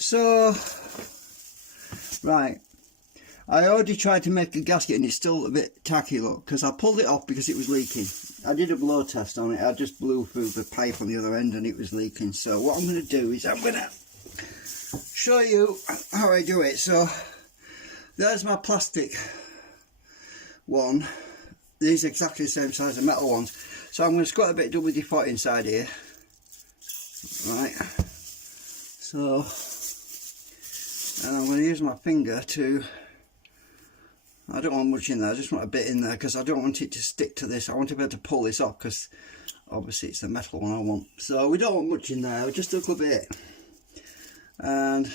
So, right, I already tried to make a gasket and it's still a bit tacky, look, because I pulled it off because it was leaking. I did a blow test on it. I just blew through the pipe on the other end and it was leaking. So what I'm going to do is I'm going to show you how I do it. So there's my plastic one. These are exactly the same size as metal ones. So I'm going to squirt a bit of WD-40 inside here. Right. So, and I'm going to use my finger to, I don't want much in there, I just want a bit in there because I don't want it to stick to this. I want to be able to pull this off because obviously it's the metal one I want. So we don't want much in there, just a little bit. And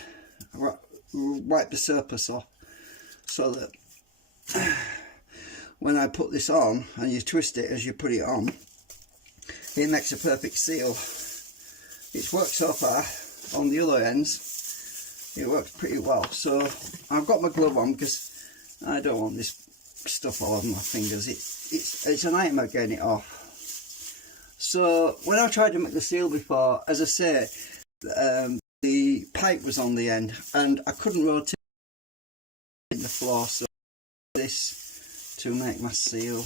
wipe the surplus off so that when I put this on and you twist it as you put it on, it makes a perfect seal. It's worked so far on the other ends, it works pretty well. So I've got my glove on because I don't want this stuff all over my fingers. It's a nightmare getting it off. So when I tried to make the seal before, as I say, the pipe was on the end and I couldn't rotate the floor, so this to make my seal.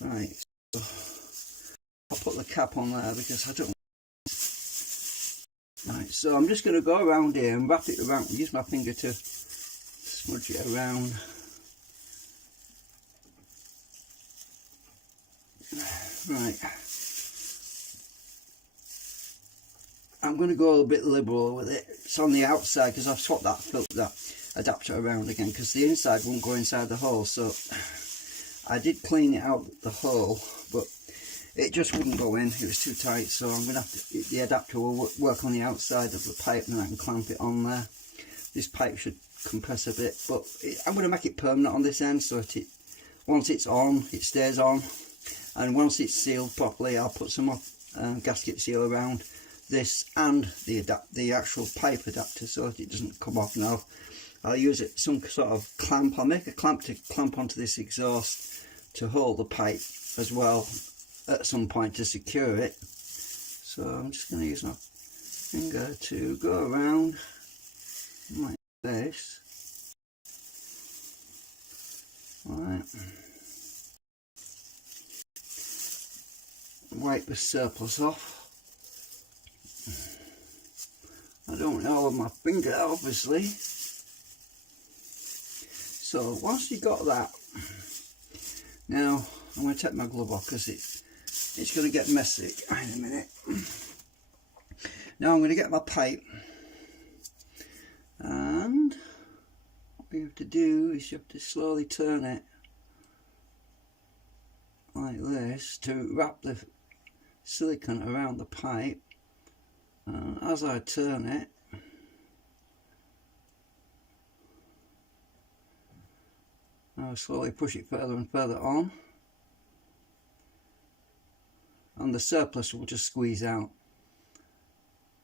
Right, so I'll put the cap on there because I don't. Right, so I'm just going to go around here and wrap it around, use my finger to smudge it around. Right, I'm going to go a bit liberal with it. It's on the outside because I've swapped that adapter around again because the inside won't go inside the hole. So I did clean it out the hole, but it just wouldn't go in. It was too tight. So I'm going to have to, the adapter will work on the outside of the pipe and I can clamp it on there. This pipe should compress a bit, but I'm going to make it permanent on this end so that once it's on, it stays on. And once it's sealed properly, I'll put some more gasket seal around this and the actual pipe adapter so that it doesn't come off. Now I'll use some sort of clamp. I'll make a clamp to clamp onto this exhaust to hold the pipe as well at some point to secure it. So I'm just going to use my finger to go around like this. Right. Wipe the surplus off. I don't want all of my finger, obviously. So once you've got that, now I'm going to take my glove off because it's going to get messy in a minute. Now I'm going to get my pipe, and what you have to do is you have to slowly turn it like this to wrap the silicone around the pipe. As I turn it, I'll slowly push it further and further on, and the surplus will just squeeze out.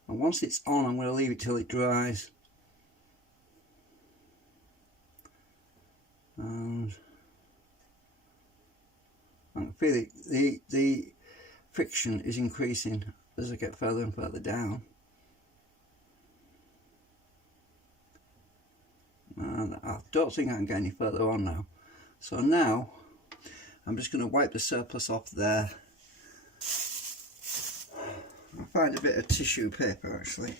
And once it's on, I'm going to leave it till it dries. And I can feel it, the friction is increasing as I get further and further down. And I don't think I can get any further on now. So now I'm just going to wipe the surplus off there. I'll find a bit of tissue paper actually.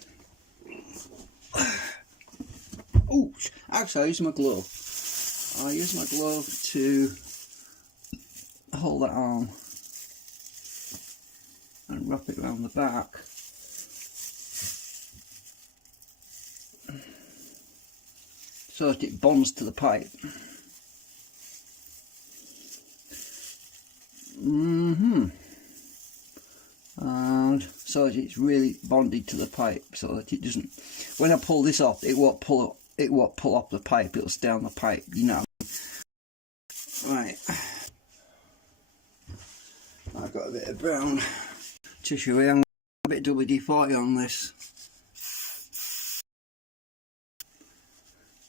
Oh, actually I'll use my glove. I'll use my glove to hold that arm and wrap it around the back. So that it bonds to the pipe. And so that it's really bonded to the pipe, so that it doesn't, when I pull this off, it won't pull off the pipe, it'll stay on the pipe, you know. Right, I've got a bit of brown tissue here. I'm going to put a bit of WD-40 on this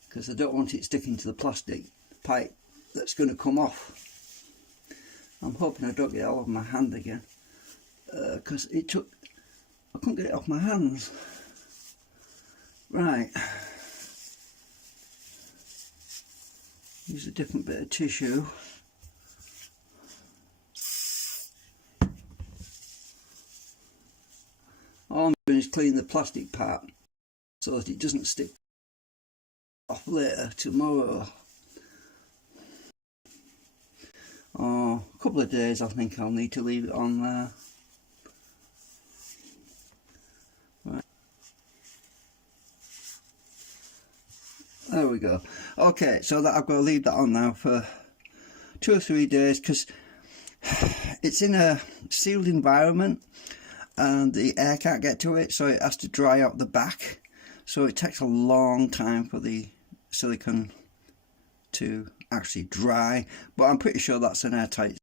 because I don't want it sticking to the plastic pipe that's going to come off. I'm hoping I don't get it all over my hand again because it took I couldn't get it off my hands. Right. Use a different bit of tissue. All I'm doing is clean the plastic part so that it doesn't stick off later tomorrow. Oh, a couple of days I think I'll need to leave it on there. Right. There we go. Okay, so that I've got to leave that on now for 2 or 3 days because it's in a sealed environment and the air can't get to it, so it has to dry out the back. So it takes a long time for the silicone to actually dry, but I'm pretty sure that's an airtight.